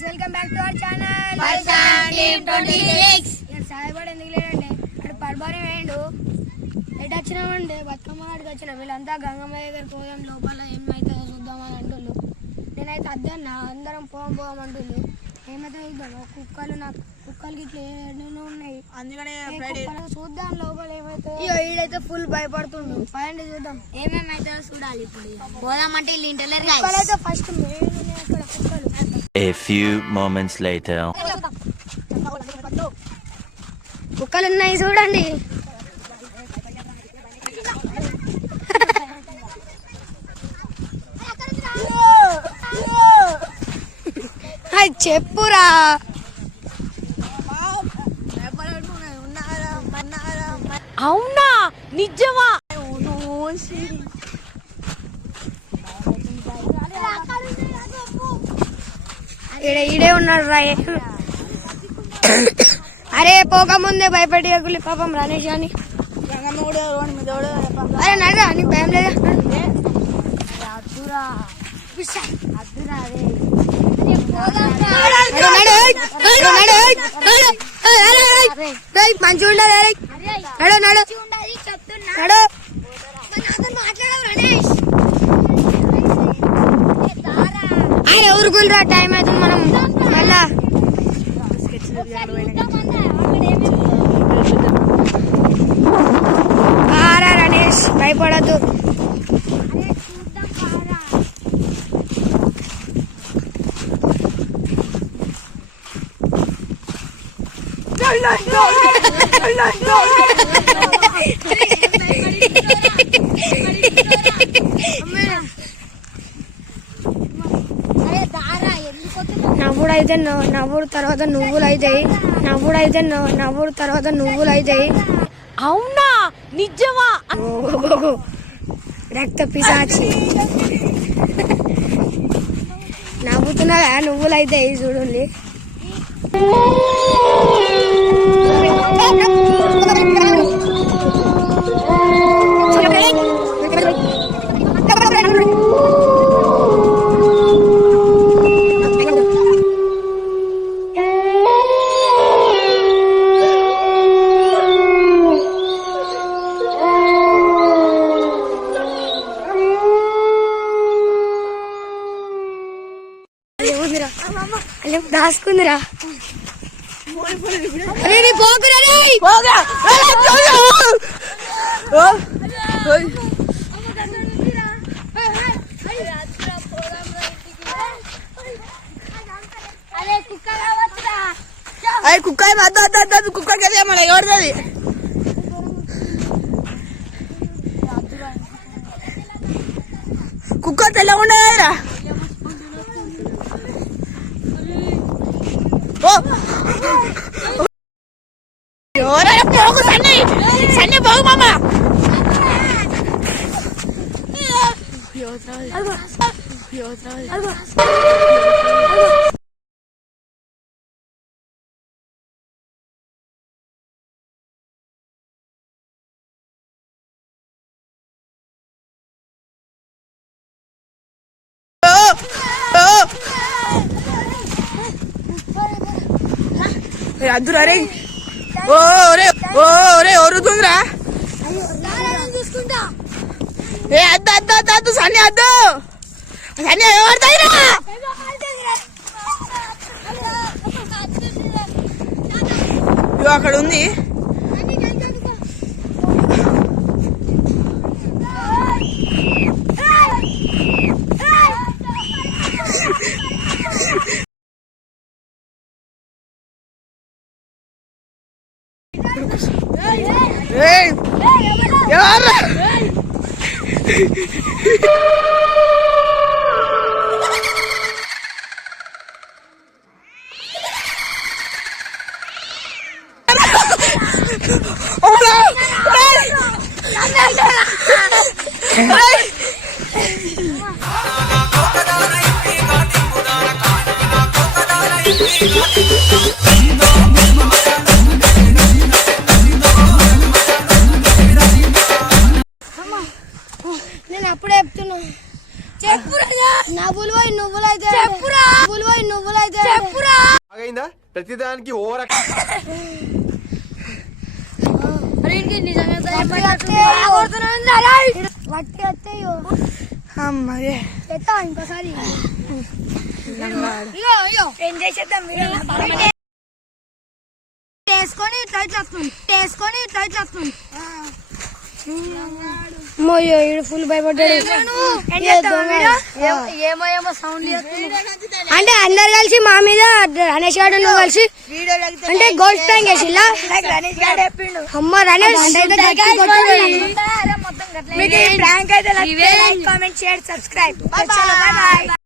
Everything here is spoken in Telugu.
guys, welcome back to our channel. Team 26. Here సాయిబడి ఎందుకు లేదంటే అక్కడ పర్బారి వేయండు ఎటు వచ్చినామంటే బతుకమ్మ ఆడికి వచ్చినాం. వీళ్ళంతా గంగమ్మ దగ్గరికి పోయాం, లోపల ఏమైతుందో చూద్దామని అంటుళ్ళు. నేనైతే అద్దన్నా అందరం పోవం అంటుళ్ళు. ఏమైతే చూద్దాం, కుక్కలకి ఇట్లా ఎన్నో ఉన్నాయి, అందుకనే చూద్దాం లోపల ఏమైతే. ఈడైతే ఫుల్ భయపడుతుండు. పదండి చూద్దాం ఏమేమైతే చూడాలి. ఇప్పుడు పోదామంటే వీళ్ళు ఇంటలేరు కుక్కలైతే ఫస్ట్ మెయిన్ ఉన్నాయి అక్కడ కుక్కలు. A few moments later. కుక్కలు ఉన్నాయి చూడండి. చెప్పురా అవునా నిజమా? ఈడే ఉన్నాడు రా. అరే పోకముందే భయపెట్టి పాపం రనేష్ అని. అరే నడు, నీకు భయం లేదా? మంచి ఉండదు. నడు నడు నడు. ఆయన ఊరుకులరా, టైం అవుతుంది. మనం మళ్ళా ఆరా రనేష్, భయపడద్దు. నవ్వుడైతే నవ్వుడు తర్వాత నువ్వులు అవుతాయి. నవ్వుడు తర్వాత నువ్వులు అవుతాయి. అవునా నిజమా? రక్త పిశాచి. నవ్వుతున్నాగా, నువ్వులు అవుతాయి చూడండి. దాసుకుందిరా. కుక్క కుక్కడికి వెళ్ళా మన ఎవరిది? కుక్క తెల్ల ఉండదురా. పోగు సన్ని సన్ని పోగు మామ. అద్దురా రే. ఓరే ఒరుతుందిరా. ఏ అద్దు సన్ని అద్దు సన్ని ఎవరుతాయిరా. అక్కడ ఉంది. నేను అప్పుడే చెప్తున్నా. చెప్పురా. నవ్వులు పోయి నువ్వులైతే చెప్పురా. నవ్వులు పోయి నువ్వులైతే చెప్పురా ఆగైందా ప్రతిదానికి ఓవర్ వట్టి వస్తాయో అమ్మయ్యే ఎత్తా ఇంకోసారి ఏం చేసేద్దాం వేసుకొని ఇట్లా వస్తుంది మోయో ఈడు ఫుల్ భయపడ్డాడు ఏమో సౌండ్ అంటే అందరు కలిసి మా మీద రమేష్ గారు నువ్వు కలిసి అంటే గోల్డ్ ప్రాంక్ వేసిల్లా అమ్మ రమేష్ మీకు ఈ ప్రాంక్ అయితే కామెంట్ షేర్ సబ్స్క్రైబ్